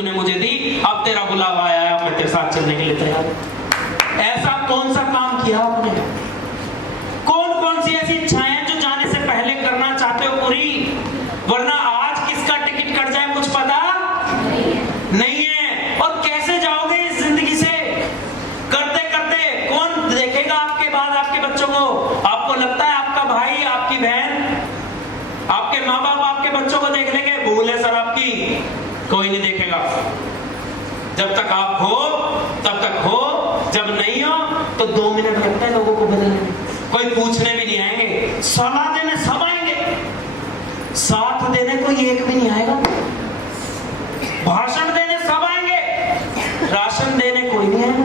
तूने मुझे दी, अब तेरा बुलावा आया, मैं तेरे साथ चलने के लिए तैयार हूं। ऐसा कौन सा काम किया आपने? कौन कौन सी ऐसी इच्छाएं हैं जो जाने से पहले करना चाहते हो पूरी? वरना आज किसका टिकट कट जाए कुछ पता नहीं है। और कैसे जाओगे इस जिंदगी से? करते करते कौन देखेगा आपके बाद आपके बच्चों को? आपको लगता है आपका भाई, आपकी बहन, आपके माँ बाप आपके बच्चों को देख लेंगे? भूल है सर आपकी, कोई नहीं देखेगा। जब तक आप हो तब तक हो, जब नहीं हो तो 2 मिनट लगता है लोगों को बदलने में। कोई पूछने भी नहीं आएंगे, सलाह देने सब आएंगे, साथ देने कोई एक भी नहीं आएगा। भाषण देने सब आएंगे, राशन देने कोई नहीं आएगा।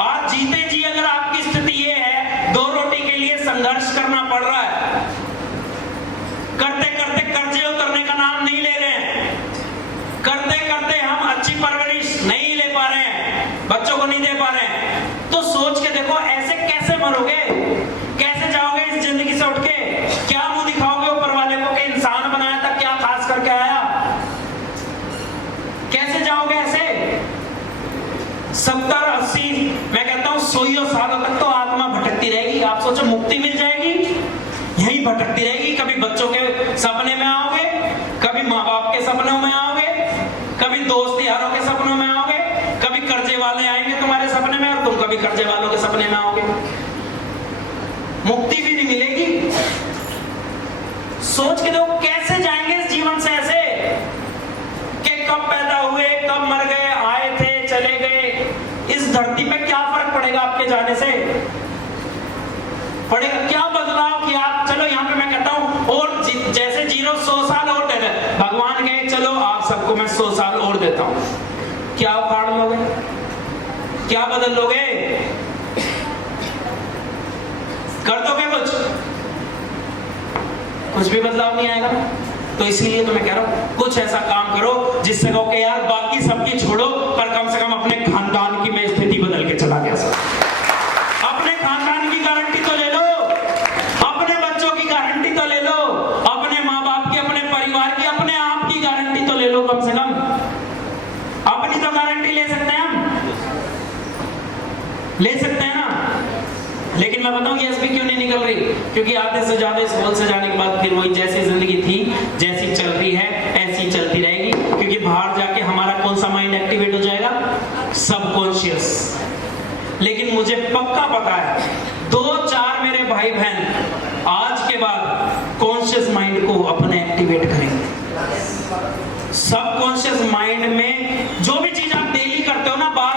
आज जीते जी अगर आपकी स्थिति ये है, 2 रोटी के लिए संघर्ष करना पड़ रहा है, करते करते कर्जे उतरने का नाम नहीं ले रहे हैं, करते करते हम अच्छी परवरिश नहीं ले पा रहे हैं, बच्चों को नहीं दे पा रहे हैं, तो सोच के देखो ऐसे कैसे मरोगे? कैसे जाओगे इस जिंदगी से उठ के? क्या मुंह दिखाओगे ऊपर वाले को कि इंसान बनाया था, क्या खास करके आया? कैसे जाओगे ऐसे? 70-80, मैं कहता हूं 100 सालों तक तो आत्मा भटकती रहेगी। आप सोचो मुक्ति मिल जाएगी, यही भटकती रहेगी। कभी बच्चों के सपने में आओगे, कभी माँ बाप के सपनों में आओगे, कभी दोस्त यारों के सपनों में आओगे, कभी कर्जे वाले आएंगे तुम्हारे सपने में और तुम कभी कर्जे वालों के सपने में आओगे। मुक्ति भी नहीं मिलेगी। सोच के देखो कैसे जाएंगे इस जीवन से ऐसे कि कब पैदा हुए, कब मर गए, आए थे चले गए। इस धरती पे क्या फर्क पड़ेगा आपके जाने से? पड़ेगा क्या बदलाव किया आप? चलो यहाँ पे मैं कहता हूँ और जैसे जीरो 100 साल और दे दे, भगवान कहे चलो आप सबको मैं 100 साल और देता हूँ, क्या उखाड़ लोगे? क्या बदल लोगे? कर दोगे कुछ भी बदलाव नहीं आएगा। तो इसलिए तो मैं कह रहा हूं कुछ ऐसा काम करो जिससे कहो कि यार बाकी सबकी छोड़ो, पर कम से कम अपने खानदान की मैं स्थिति बदल के चला गया सर। अपने खानदान की गारंटी तो ले लो, अपने बच्चों की गारंटी तो ले लो, अपने माँ बाप की, अपने परिवार की, अपने आप की गारंटी तो ले लो। कम से कम अपनी तो गारंटी ले सकते हैं, हम ले सकते हैं ना। लेकिन मैं बताऊं ये एसपी क्यों नहीं निकल रही? क्योंकि आधे से ज्यादा स्कूल से जाने के बाद फिर वही जैसी जिंदगी थी, जैसी चल रही है ऐसी चलती रहेगी। क्योंकि बाहर जाके हमारा कौन सा माइंड एक्टिवेट हो जाएगा? सबकॉन्शियस। लेकिन मुझे पक्का पता है 2-4 मेरे भाई बहन आज के बाद कॉन्शियस माइंड को अपने एक्टिवेट करेंगे। सबकॉन्शियस माइंड में जो भी चीज आप डेली करते हो ना, बार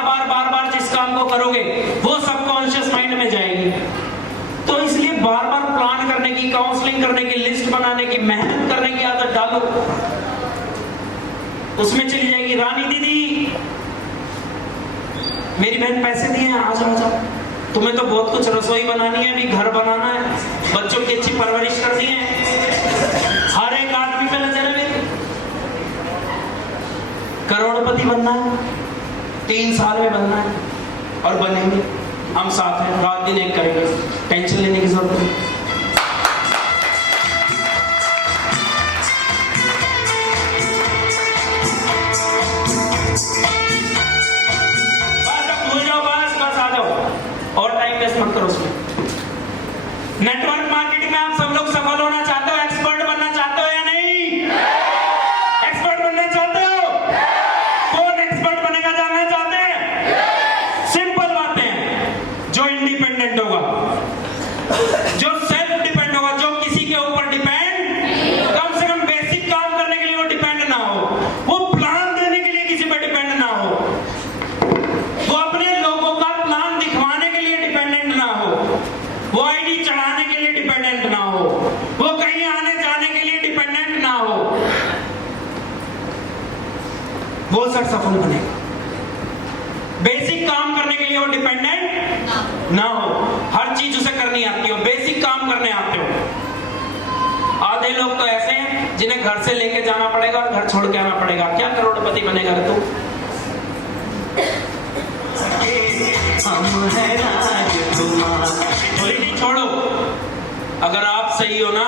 बार जिस काम को करोगे वो सबकॉन्शियस माइंड में जाएगी। तो इसलिए बार बार प्लान करने की, काउंसलिंग करने की, लिस्ट बनाने की, मेहनत करने की आदत डालो, उसमें चली जाएगी। रानी दीदी मेरी बहन पैसे दिए हैं, आ जाओ तुम्हें तो बहुत कुछ रसोई बनानी है, भी घर बनाना है, बच्चों की अच्छी परवरिश करनी है, हर एक आदमी पे नजर है मेरी, करोड़पति बनना है, 3 साल में बनना है और बनेंगे। हम साथ हैं, रात दिन एक करेंगे, टेंशन लेने की जरूरत नहीं। बस अब भूल जाओ, बस आ जाओ और टाइम वेस्ट मत करो उसमें। नेटवर्क मार्केटिंग में आप सब लोग सफल होना चाहते हो, एक्सपर्ट बनना चाहते हो या नहीं? एक्सपर्ट बनना चाहते हो? कौन एक्सपर्ट बनेगा जानना चाहते हैं? सिंपल बातें हैं। जो इंडिपेंडेंट होगा, जो सेल्फ डिपेंड होगा, जो किसी के ऊपर डिपेंड, कम से कम बेसिक काम करने के लिए वो डिपेंड ना हो, वो प्लान देने के लिए किसी पे डिपेंड ना हो, वो अपने लोगों का प्लान दिखवाने के लिए डिपेंडेंट ना हो, वो आईडी चढ़ाने के लिए डिपेंडेंट ना हो, वो कहीं आने जाने के लिए डिपेंडेंट ना हो, वो सर सफल बनेगा। बेसिक काम करने के लिए वो डिपेंडेंट ना हो, हर चीज उसे करनी आती हो, बेसिक काम करने आते हो। आधे लोग तो ऐसे हैं जिन्हें घर से लेके जाना पड़ेगा और घर छोड़ के आना पड़ेगा। क्या करोड़पति बनेगा रे तू? नहीं, छोड़ो। अगर आप सही हो ना,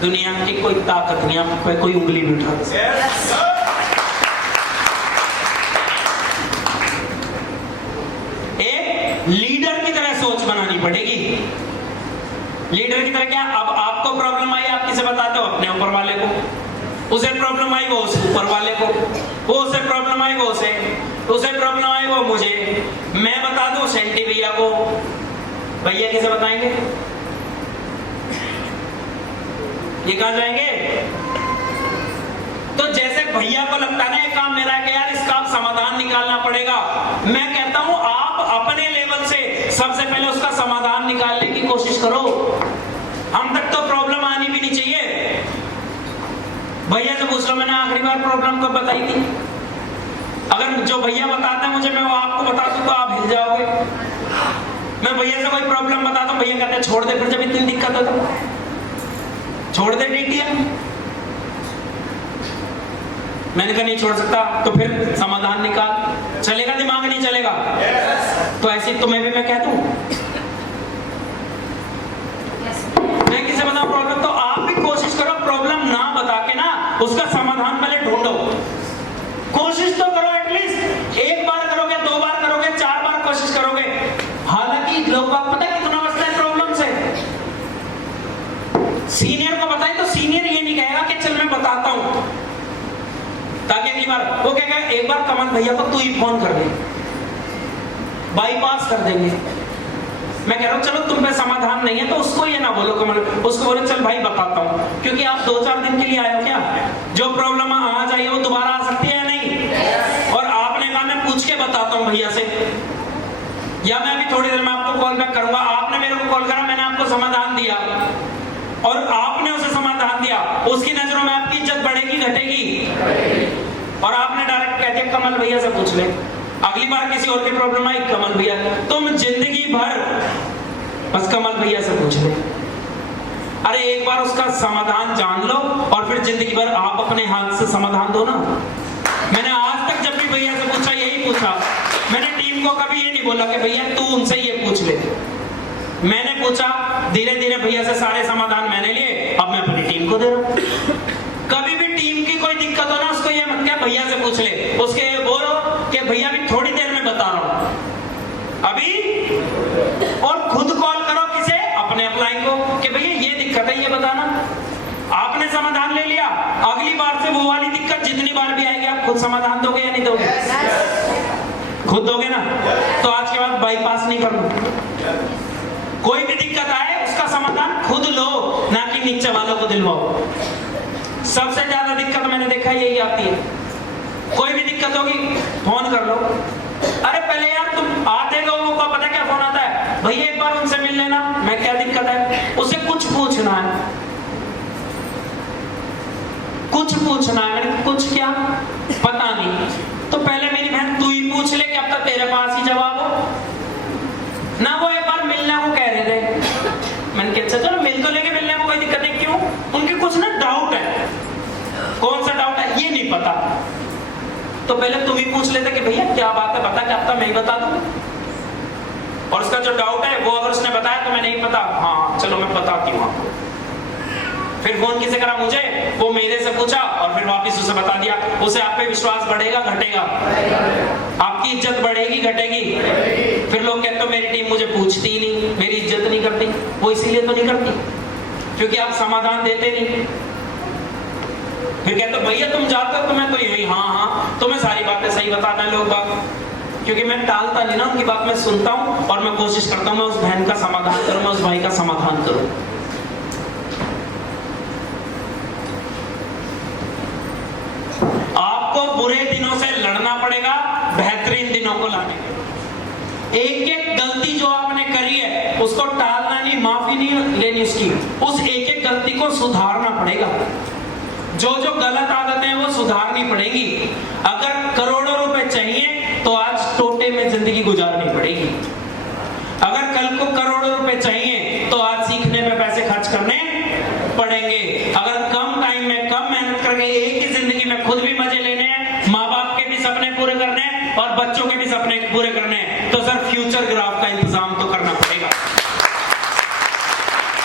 दुनिया की कोई ताकत नहीं आप पे कोई उंगली नहीं उठा। लीडर की तरह क्या, अब आपको प्रॉब्लम आई आप किसे बताते हो? अपने ऊपर वाले को। उसे प्रॉब्लम आई वो उस ऊपर वाले को, वो उसे प्रॉब्लम आई वो उसे प्रॉब्लम आई वो मुझे, मैं बता दूं सेंटी भैया को। भैया किसे बताएंगे? ये कहां जाएंगे? तो जैसे भैया को लगता है ना ये काम मेरा है कि यार इसका आप समाधान निकालना पड़ेगा, मैं कहता हूं आप अपने लेवल से सबसे पहले उसका समाधान निकालने की कोशिश करो। हम तक तो प्रॉब्लम आनी भी नहीं चाहिए। भैया से पूछ लो मैंने आखिरी बार प्रॉब्लम कब बताई थी? अगर जो भैया बताते हैं मुझे, मैं वो आपको बता दूं तो आप हिल जाओगे। मैं भैया से कोई प्रॉब्लम बताता हूं, भैया कहते हैं छोड़ दे, फिर जब इतनी दिक्कत है तो छोड़ दे डीटीएम। मैंने कहा नहीं छोड़ सकता, तो फिर समाधान निकाल। चलेगा दिमाग? नहीं चलेगा? तो ऐसे तुम्हें भी मैं कह दूं, मैं किसे बताऊं प्रॉब्लम? तो आप भी कोशिश करो प्रॉब्लम ना बता के ना उसका समाधान पहले ढूंढो। कोशिश तो करो, एटलीस्ट एक बार करोगे, 2 बार करोगे, 4 बार कोशिश करोगे। हालांकि लोग बात पता है कितना बचता है प्रॉब्लम से। सीनियर को बताएं तो सीनियर ये नहीं कहेगा कि चल मैं बताता हूं, ताकि अगली बार वो कहेगा एक बार कमल भैया को तू ही फोन कर दे, बाईपास कर देंगे। मैं कह रहा हूं चलो तुम पे समाधान नहीं है तो उसको ये ना बोलो कमल, उसको बोलो चल भाई बताता हूं, क्योंकि आप 2-4 दिन के लिए आए हो क्या? जो प्रॉब्लम आज आई है वो दोबारा आ सकती है या नहीं? और आपने कहा मैं पूछ के बताता हूं भैया से, या मैं अभी थोड़ी देर में आपको कॉल बैक करूंगा। आपने मेरे को कॉल करा, मैंने आपको समाधान दिया और आपने उसे समाधान दिया, उसकी नजरों में आपकी इज्जत बढ़ेगी घटेगी? और आपने डायरेक्ट कह दिया कमल भैया से पूछ ले। अगली बार किसी और की प्रॉब्लम आई, कमल भैया, तुम जिंदगी भर बस कमल भैया से पूछ ले। अरे एक बार उसका समाधान जान लो और फिर जिंदगी भर आप अपने हाथ से समाधान दो ना। मैंने आज तक जब भी भैया से पूछा यही पूछा, मैंने टीम को कभी ये नहीं बोला कि भैया तू उनसे ये पूछ ले। मैंने पूछा, धीरे धीरे भैया से सारे समाधान मैंने लिए, अब मैं अपनी टीम को दे रहा हूं। कभी भी टीम की कोई दिक्कत हो ना, उसको ये मत क्या भैया से पूछ ले, उसके ये बोलो कि भैया भी थोड़ी देर में बता रहा हूं अभी। और खुद कॉल करो किसे? अपने अप्लाई को कि भैया ये दिक्कत है, ये बताना। आपने समाधान ले लिया, अगली बार से वो वाली दिक्कत जितनी बार भी आएगी आप खुद समाधान दोगे या नहीं दोगे? खुद दोगे ना? तो आज के बाद बाईपास नहीं करना। कोई भी दिक्कत आए उसका समाधान खुद लो, ना कि नीचे वालों को दिलवाओ। सबसे ज्यादा दिक्कत मैंने देखा यही आती है। कोई भी दिक्कत होगी फोन कर लो। अरे पहले यार तुम आधे लोगों को पता क्या फोन आता है, भैया एक बार उनसे मिल लेना, मैं क्या दिक्कत है? उसे कुछ पूछना है, कुछ पूछना है। मैंने कुछ क्या पता नहीं, तो पहले मेरी बहन तू ही पूछ ले कि अब तक तेरे पास ही जवाब हो ना। वो एक बार मिलने को कह रहे थे, मैंने कहा अच्छा चलो मिल तो लेके, मिलने में कोई दिक्कत नहीं। क्यों? उनके कुछ ना डाउट है। कौन सा डाउट है ये नहीं पता, तो पहले तुम ही पूछ लेते कि भैया क्या बात है, बता, क्या पता मैं ही बता दूं। और उसका जो डाउट है वो अगर उसने बताया तो मैं नहीं पता, हाँ चलो मैं बताती हूँ आपको। फिर फोन किसे करा? मुझे। वो मेरे से पूछा और फिर वापस उसे बता दिया। उसे आप पे विश्वास बढ़ेगा घटेगा? आपकी इज्जत बढ़ेगी घटेगी? फिर लोग कहते हो मेरी टीम मुझे पूछती ही नहीं, मेरी इज्जत नहीं करती। वो इसीलिए तो नहीं करती क्योंकि आप समाधान देते नहीं। फिर कहते हो भैया तुम जाते हो तो मैं तो यही, हाँ हाँ तुम्हें सारी बातें सही बताना है लोग बात, क्योंकि मैं टालता नहीं ना, उनकी बात मैं सुनता हूँ और मैं कोशिश करता हूँ मैं उस बहन का समाधान करूँ, मैं उस भाई का समाधान करूँ। आपको बुरे दिनों से लड़ना पड़ेगा बेहतरीन दिनों को लाने के। एक एक गलती जो आपने करी है उसको टालना नहीं, माफी नहीं लेनी उसकी, उस एक एक गलती को सुधारना पड़ेगा। जो जो गलत आदतें हैं वो सुधारनी पड़ेगी। अगर करोड़ों रुपए चाहिए तो आज टोटे में जिंदगी गुजारनी पड़ेगी। अगर कल को करोड़ों रुपए चाहिए तो आज सीखने पे पैसे खर्च करने पड़ेंगे। अगर कम टाइम में कम मेहनत करके एक ही जिंदगी में खुद भी मजे लेने हैं, माँ बाप के भी सपने पूरे करने हैं और बच्चों के भी सपने पूरे करने हैं, तो सर फ्यूचर ग्राफ का इंतजाम तो करना पड़ेगा।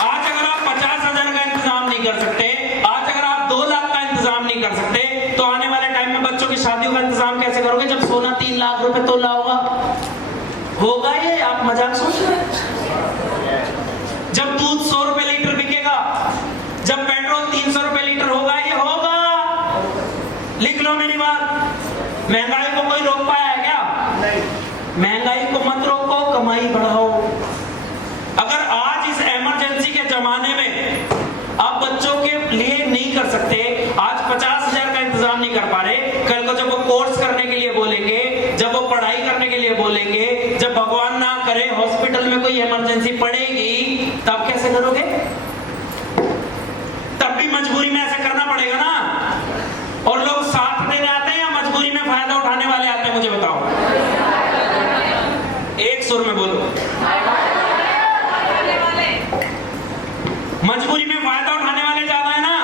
आज अगर आप 50,000 का इंतजाम नहीं कर सकते, आज अगर आप 2 लाख का इंतजाम नहीं कर सकते, तो आने वाले टाइम में बच्चों की शादियों का इंतजाम कैसे करोगे जब सोना 3 लाख रुपए तोला होगा? ये आप मजाक सोच रहे हैं? जब दूध 100 रुपए सीख लो मेरी बात। महंगाई को कोई रोक पाया है क्या? नहीं। महंगाई को मत रोको, कमाई बढ़ाओ। अगर आज इस इमरजेंसी के जमाने में आप बच्चों के लिए नहीं कर सकते, आज 50,000 का इंतजाम नहीं कर पा रहे, कल को जब वो कोर्स करने के लिए बोलेंगे, जब वो पढ़ाई करने के लिए बोलेंगे, जब भगवान ना करे हॉस्पिटल में कोई इमरजेंसी पड़ेगी, तब कैसे करोगे? तब भी मजबूरी में ऐसे करना पड़ेगा ना। और लोग साथ देने आते हैं या मजबूरी में फायदा उठाने वाले आते हैं, मुझे बताओ। एक सुर में बोलो। मजबूरी में फायदा उठाने वाले ज्यादा है ना।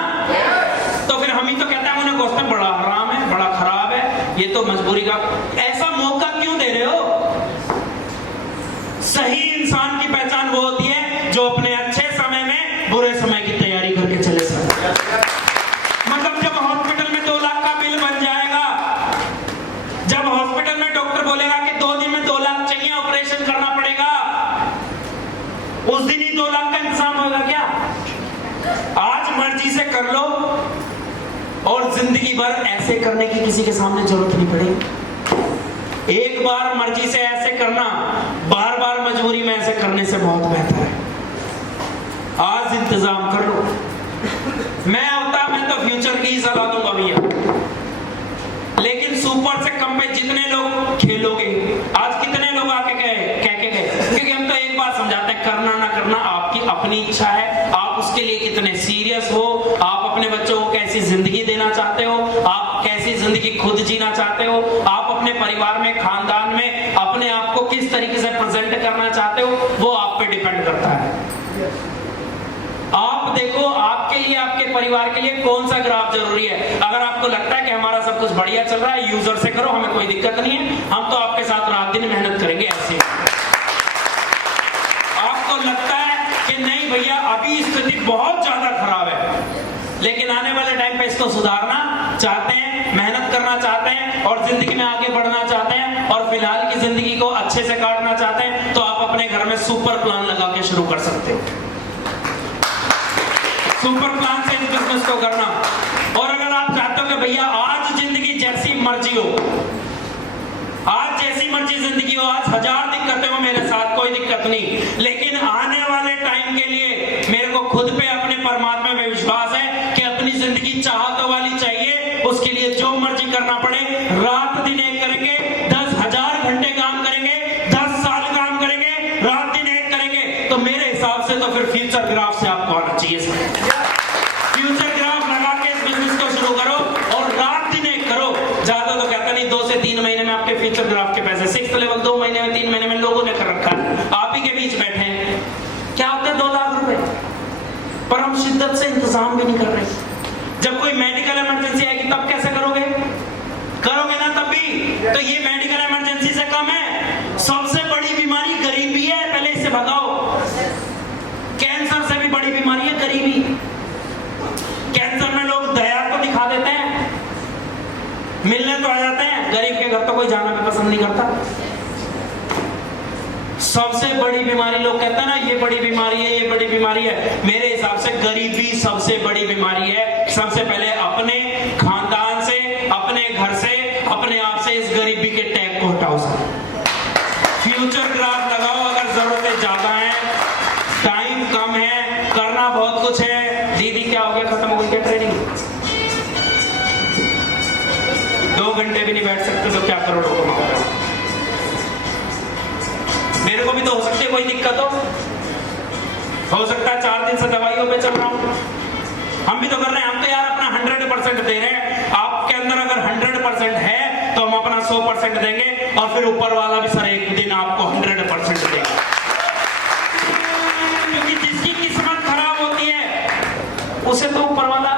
तो फिर हम ही तो कहते हैं उन्हें क्वेश्चन बड़ा हराम है, बड़ा खराब है, ये तो मजबूरी का। ऐसा मौका क्यों दे रहे हो? सही इंसान की पहचान वो होती है जो अपने अच्छे समय में बुरे समय की तैयारी करके चले सके। मतलब जब हॉस्पिटल में 2 लाख का बिल बन जाएगा, जब हॉस्पिटल में डॉक्टर बोलेगा कि 2 दिन में 2 लाख चाहिए, ऑपरेशन करना पड़ेगा, उस दिन ही 2 लाख का इंतजाम होगा क्या? आज मर्जी से कर लो और जिंदगी भर ऐसे करने की किसी के सामने जरूरत नहीं पड़ेगी। एक बार मर्जी से ऐसे करना, बार बार मजबूरी में ऐसे करने से बहुत बेहतर है। आज इंतजाम कर लो। मैं तो फ्यूचर की ही सलाह दूंगा भैया, लेकिन सुपर से कम पे जितने लोग खेलोगे, आज कितने लोग आके कह के गए, क्योंकि हम तो एक बात समझाते हैं, करना ना करना आपकी अपनी इच्छा है। आप उसके लिए कितने सीरियस हो, आप अपने बच्चों को कैसी जिंदगी देना चाहते हो, आप कैसी जिंदगी खुद जीना चाहते हो, आप अपने परिवार में, खानदान में अपने आप को किस तरीके से प्रेजेंट करना चाहते हो, वो आप पे डिपेंड करता है। आप देखो आपके लिए, आपके परिवार के लिए कौन सा ग्राफ जरूरी है। अगर आपको लगता है कि हमारा सब कुछ बढ़िया चल रहा है, यूजर से करो, हमें कोई दिक्कत नहीं है, हम तो आपके साथ रात दिन मेहनत करेंगे। ऐसे आपको लगता है कि नहीं भैया अभी स्थिति बहुत ज्यादा खराब है, लेकिन आने वाले टाइम पे इसको सुधारना चाहते हैं, मेहनत करना चाहते हैं और जिंदगी में आगे बढ़ना चाहते हैं और फिलहाल की जिंदगी को अच्छे से काटना चाहते हैं, तो आप अपने घर में सुपर प्लान लगा के शुरू कर सकते हो। सुपर प्लान से इस बिजनेस को करना। और अगर आप चाहते हो कि भैया आज जिंदगी जैसी मर्जी हो, आज जैसी मर्जी जिंदगी हो, आज 1000 दिक्कतें हो मेरे साथ, कोई दिक्कत नहीं, लेकिन आने वाले टाइम के लिए मेरे को खुद पे, अपने परमात्मा में विश्वास है कि अपनी जिंदगी चाहत वाली चाहिए। उसके लिए जो मर्जी करना पड़े, रात दिन एक करेंगे, 10,000 घंटे काम करेंगे, 10 साल काम करेंगे, रात दिन एक करेंगे। तो मेरे हिसाब से तो फिर फ्यूचर ग्राफ से आपको आना चाहिए। फ्यूचर ग्राफ लगा के इस बिजनेस को शुरू करो और रात दिन एक करो। ज्यादा तो कहता नहीं, 2 से 3 महीने में आपके फ्यूचर ग्राफ के पैसे 6th लेवल 2 महीने में, 3 महीने में लोगों ने कर रखा है। आप ही के बीच बैठे हैं, क्या होते हैं 2 लाख रुपए, पर हम शिद्दत से इंतजाम भी नहीं कर रहे। जब कोई मेडिकल इमरजेंसी आएगी तब कैसे करोगे? करोगे ना तब भी। तो ये मेडिकल इमरजेंसी से कम है। सबसे बड़ी बीमारी गरीबी है, पहले इससे भगाओ। कैंसर से भी बड़ी बीमारी है गरीबी। कैंसर में लोग दया को दिखा देते हैं, मिलने तो आ जाते हैं, गरीब के घर तो कोई जाना भी पसंद नहीं करता। सबसे बड़ी बीमारी लोग कहते हैं ना, ये बड़ी बीमारी है, ये बड़ी बीमारी है। मेरे हिसाब से गरीबी सबसे बड़ी बीमारी है। सबसे पहले अपने खानदान से, अपने घर से, अपने आप से इस गरीबी के टैग को हटाओ। फ्यूचर ग्राफ लगाओ। अगर जरूरतें ज्यादा है, टाइम कम है, करना बहुत कुछ है। दीदी क्या हो गया, खत्म हो गई क्या ट्रेनिंग? 2 घंटे भी नहीं बैठ सकते तो क्या करोड़ों को मांगो। मेरे को भी तो हो सकती है कोई दिक्कत हो सकता है 4 दिन से दवाइयों पे चल रहा हूं। हम भी तो कर रहे हैं, हम तो यार अपना 100% दे रहे हैं। आपके अंदर अगर 100% है तो हम अपना 100% देंगे और फिर ऊपर वाला भी सर एक दिन आपको 100% देगा। क्योंकि जिसकी किस्मत खराब होती है उसे तो ऊपर वाला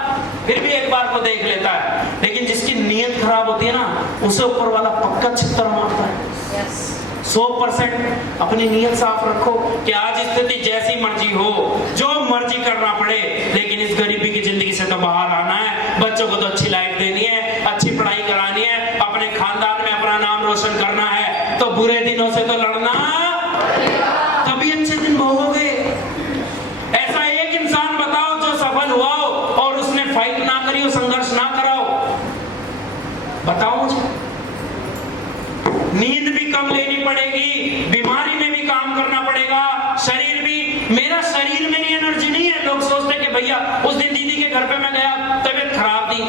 फिर भी एक बार को देख लेता है, लेकिन जिसकी नीयत खराब होती है ना, उसे ऊपर वाला पक्का छित्तर मारता है। 100% अपनी नीयत साफ रखो कि आज स्थिति जैसी मर्जी हो, जो मर्जी करना पड़े, लेकिन इस गरीबी की जिंदगी से तो बाहर आना है। बच्चों को तो अच्छी लाइफ देनी है, अच्छी पढ़ाई करानी है, अपने खानदान में अपना नाम रोशन करना है। तो बुरे दिनों से तो लड़ना, तभी अच्छे दिन भोगोगे। ऐसा एक इंसान बताओ जो सफल हुआ हो और उसने फाइट ना करी हो, संघर्ष ना कराओ। बताओ मुझे। नींद भी कम लेनी पड़ेगी, बीमारी में भी काम करना पड़ेगा, शरीर भी। मेरा शरीर मेरी एनर्जी नहीं है। लोग सोचते हैं कि भैया, उस दिन दीदी के घर पे मैं गया, तबीयत खराब थी,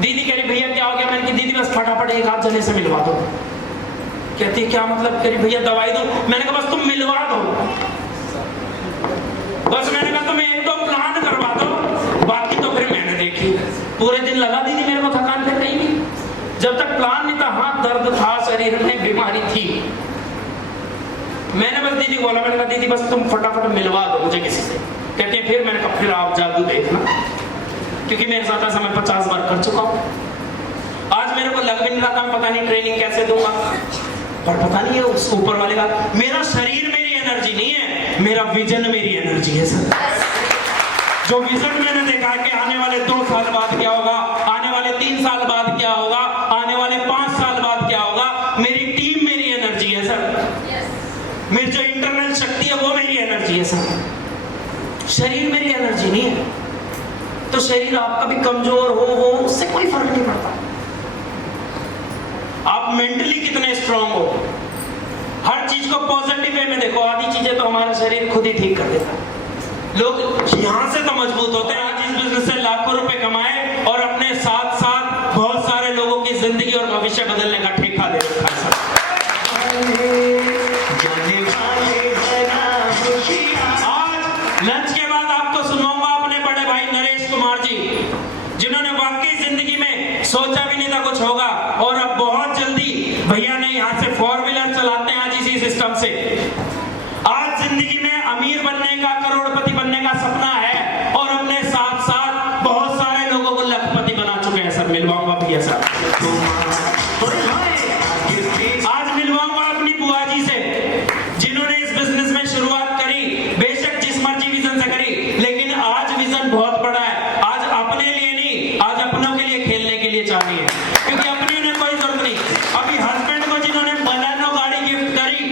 दीदी कह रही भैया क्या हो गया? मैंने कहा दीदी बस फटाफट एक हाथ जने से मिलवा दो। कहती क्या मतलब? कह रही भैया दवाई दो। मैंने कहा बस तुम मिलवा दो, बस मैंने कहा तुम एक दो प्लान करवा दो, बाकी तो फिर मैंने देखी। पूरे दिन लगा दीदी मेरे को, थकान फिर कहीं नहीं। जब तक प्लान नहीं था, हाथ दर्द था, शरीर में बीमारी थी, मैंने बस दीदी को बोला, मैंने कहा दीदी बस तुम फटाफट मिलवा दो मुझे किसी से। कहते हैं फिर मैंने कहा फिर आप जादू देखना, क्योंकि मेरे साथ ऐसा मैं 50 बार कर चुका हूं। आज मेरे को लग भी नहीं रहा था, पता नहीं ट्रेनिंग कैसे दूंगा, पर पता नहीं है उस ऊपर वाले का। मेरा शरीर मेरी एनर्जी नहीं है, मेरा विजन मेरी एनर्जी है सर। जो विजन मैंने देखा कि आने वाले 2 साल बाद क्या होगा, आने वाले 3 साल बाद क्या होगा, आने वाले 5 साल बाद क्या होगा, मेरी टीम मेरी एनर्जी है सर। मेरी जो इंटरनल शक्ति है वो मेरी एनर्जी है सर। शरीर मेरी एनर्जी नहीं है। तो शरीर आपका भी कमजोर हो उससे कोई फर्क नहीं पड़ता। आप मेंटली कितने स्ट्रांग हो, हर चीज को पॉजिटिव वे में देखो। आधी चीजें तो हमारा शरीर खुद ही ठीक कर देता है। लोग यहां से तो मजबूत होते हैं, आज इस बिजनेस से लाखों रुपए कमाए और अपने साथ साथ बहुत सारे लोगों की जिंदगी और भविष्य बदलने का ठेका ले रखा है। आज लंच के बाद आपको सुनाऊंगा अपने बड़े भाई नरेश कुमार जी, जिन्होंने वाकई जिंदगी में सोचा भी नहीं था कुछ होगा, और अब बहुत जल्दी भैया ने यहाँ से 4 व्हीलर चलाते हैं आज इसी सिस्टम से। आज जिंदगी में अमीर बनने का, करोड़पति बनने का सपना है, और अपने साथ साथ बहुत सारे लोगों को लखपति बना चुके हैं सर। मिलवाऊंगा भैया साहब, आज मिलवाऊंगा अपनी बुआ जी से, जिन्होंने इस बिजनेस में शुरुआत करी, बेशक जिस मर्जी विजन से करी, लेकिन आज विजन बहुत बड़ा है। आज अपने लिए नहीं, आज अपनों के लिए, खेलने के लिए चाह रही है, क्योंकि अपनी उन्हें कोई जरूरत नहीं। अभी हस्बैंड को जिन्होंने बलेनो गाड़ी गिफ्ट करी,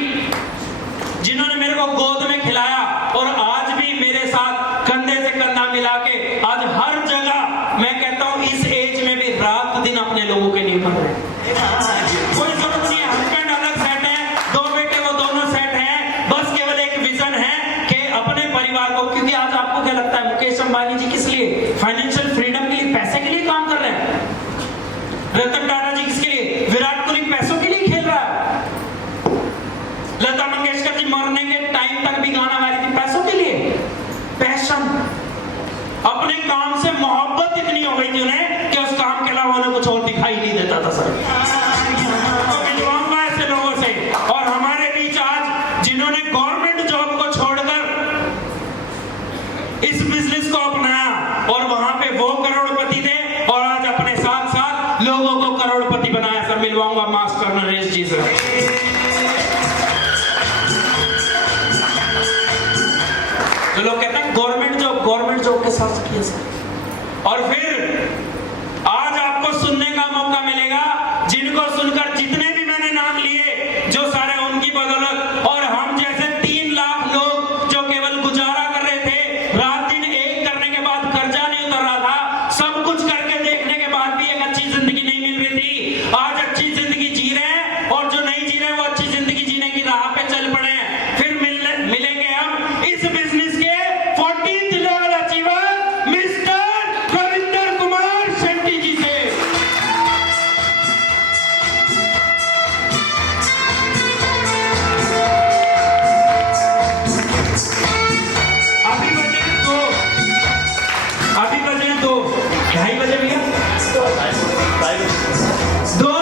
जिन्होंने मेरे को गोद में खिलाया, और आज भी मेरे साथ कंधे से कंधा मिला के आज हर जगह, मैं कहता हूं इस एज में भी रात दिन अपने लोगों के लिए कर रहे हैं। कोई जरूरत नहीं है, हस्बैंड अलग सेट है, 2 बेटे वो दोनों सेट हैं, बस केवल एक विजन है कि अपने परिवार को। क्योंकि आज आपको क्या लगता है मुकेश अंबानी जी किस लिए? फाइनेंशियल फ्रीडम के लिए, पैसे के लिए काम कर रहे हैं। रतन टाटा जी किसके लिए? विराट कोहली पैसों के लिए खेल रहा है। लता मंगेशकर जी मरने के टाइम तक भी गाना गा रही थी, पैसों के लिए। पैशन, अपने काम से मोहब्बत इतनी हो गई थी उन्हें कि उस काम के अलावा उन्हें कुछ और दिखाई नहीं देता था सर। तो मिलवाऊंगा ऐसे लोगों से। और हमारे बीच आज जिन्होंने गवर्नमेंट जॉब को छोड़कर इस बिजनेस को अपनाया, और वहां पे वो करोड़पति थे, और आज अपने साथ साथ लोगों को करोड़पति बनाया सर। मिलवाऊंगा मास्टर नरेश जी से। तो लोग कहते हैं गवर्नमेंट जॉब के साथ किया सर। और फिर आज आपको सुनने का मौका मिलेगा, जिनको सुनकर जितने भी मैंने नाम लिए, जो सारे उनकी बदौलत, और हम जैसे 3 लाख लोग जो केवल गुजारा कर रहे थे, रात दिन एक करने के बाद कर्जा नहीं उतर रहा था, सब कुछ करके देखने के बाद भी एक अच्छी जिंदगी नहीं मिल रही थी, आज अच्छी जिंदगी जी रहे हैं। और जो नहीं जी रहे हैं वो अच्छी जिंदगी जीने की राह पे चल पड़े हैं। फिर मिलेंगे हम इस बिजनेस के 14th level achiever mister Ravinder Kumar Shetty ji से। अभी बजे 2, 2:30 बजे भैया, 2